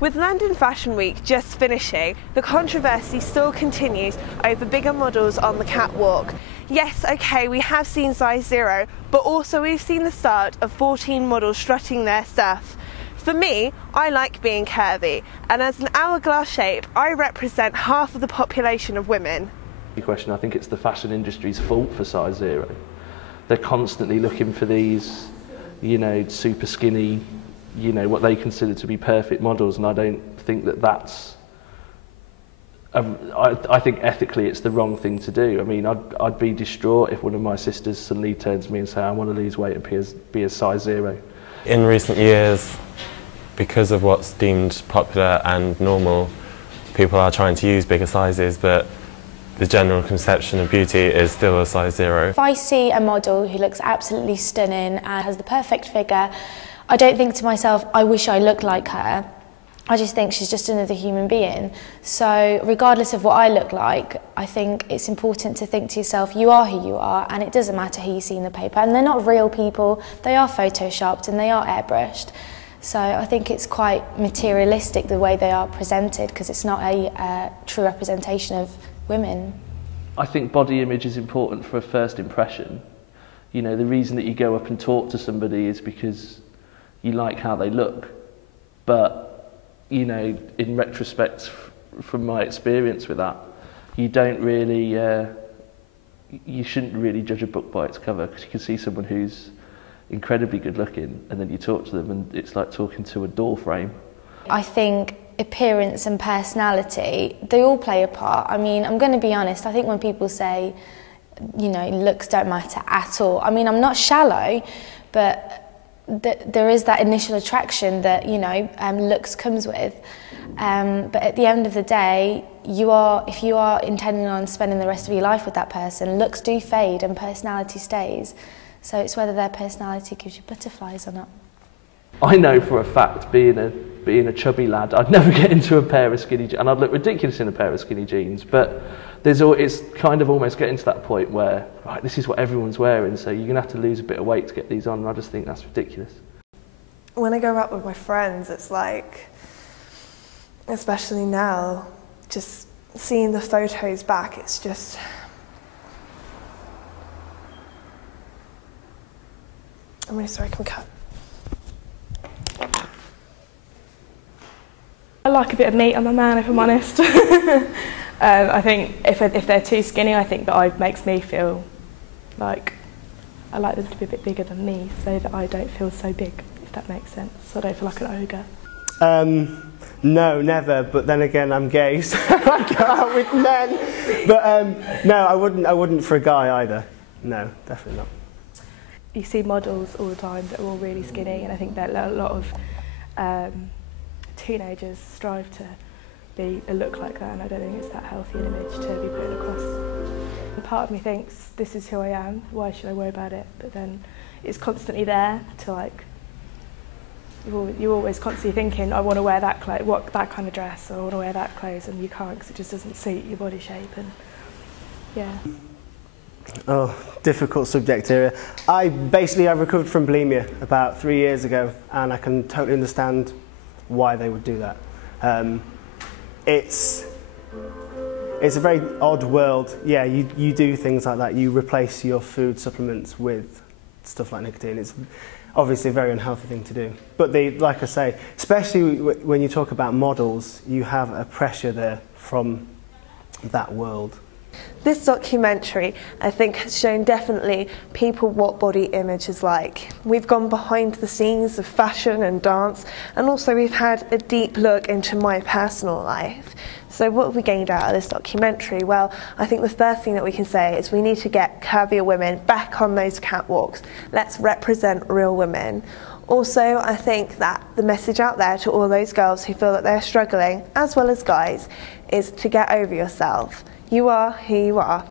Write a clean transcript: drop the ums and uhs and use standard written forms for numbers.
With London Fashion Week just finishing, the controversy still continues over bigger models on the catwalk. Yes, okay, we have seen size 0, but also we've seen the start of 14 models strutting their stuff. For me, I like being curvy, and as an hourglass shape, I represent half of the population of women. Question, I think it's the fashion industry's fault for size 0. They're constantly looking for these, super skinny, what they consider to be perfect models, and I don't think that that's. I think ethically it's the wrong thing to do. I mean, I'd be distraught if one of my sisters suddenly turns to me and say, I want to lose weight and be a size 0. In recent years, because of what's deemed popular and normal, people are trying to use bigger sizes, but the general conception of beauty is still a size 0. If I see a model who looks absolutely stunning and has the perfect figure, I don't think to myself, I wish I looked like her. I just think she's just another human being. So regardless of what I look like, I think it's important to think to yourself, you are who you are, and it doesn't matter who you see in the paper. And they're not real people, they are photoshopped and they are airbrushed. So I think it's quite materialistic the way they are presented, because it's not a true representation of women. I think body image is important for a first impression. The reason that you go up and talk to somebody is because you like how they look. But, in retrospect, from my experience with that, you don't really, you shouldn't really judge a book by its cover, because you can see someone who's incredibly good looking and then you talk to them and it's like talking to a door frame. I think appearance and personality, they all play a part. I mean, I'm going to be honest, I think when people say, looks don't matter at all, I mean, I'm not shallow, but there is that initial attraction that, looks comes with. But at the end of the day, if you are intending on spending the rest of your life with that person, looks do fade and personality stays. So it's whether their personality gives you butterflies or not. I know for a fact, being a chubby lad, I'd never get into a pair of skinny jeans, and I'd look ridiculous in a pair of skinny jeans, but it's kind of almost getting to that point where, right, this is what everyone's wearing, so you're going to have to lose a bit of weight to get these on, and I just think that's ridiculous. When I go out with my friends, it's like, especially now, just seeing the photos back, it's just... I'm really sorry, can we cut? I like a bit of meat on my man, if I'm honest. I think if they're too skinny, I think that makes me feel like I like them to be a bit bigger than me, so that I don't feel so big, if that makes sense. So I don't feel like an ogre. No, never. But then again, I'm gay, so I go out with men. But no, I wouldn't for a guy either. No, definitely not. You see models all the time that are all really skinny, and I think that a lot of teenagers strive to look like that, and I don't think it's that healthy an image to be putting across. And part of me thinks, this is who I am, why should I worry about it? But then it's constantly there to you're always constantly thinking, I want to wear that that kind of dress, or I want to wear that clothes, and you can't because it just doesn't suit your body shape. And yeah. Oh, difficult subject area. I recovered from bulimia about 3 years ago, and I can totally understand why they would do that. It's a very odd world. Yeah, you do things like that. You replace your food supplements with stuff like nicotine. It's obviously a very unhealthy thing to do. But like I say, especially when you talk about models, you have a pressure there from that world. This documentary, I think, has shown definitely people what body image is like. We've gone behind the scenes of fashion and dance, and also we've had a deep look into my personal life. So what have we gained out of this documentary? Well, I think the first thing that we can say is we need to get curvier women back on those catwalks. Let's represent real women. Also, I think that the message out there to all those girls who feel that they're struggling, as well as guys, is to get over yourself. You are who you are.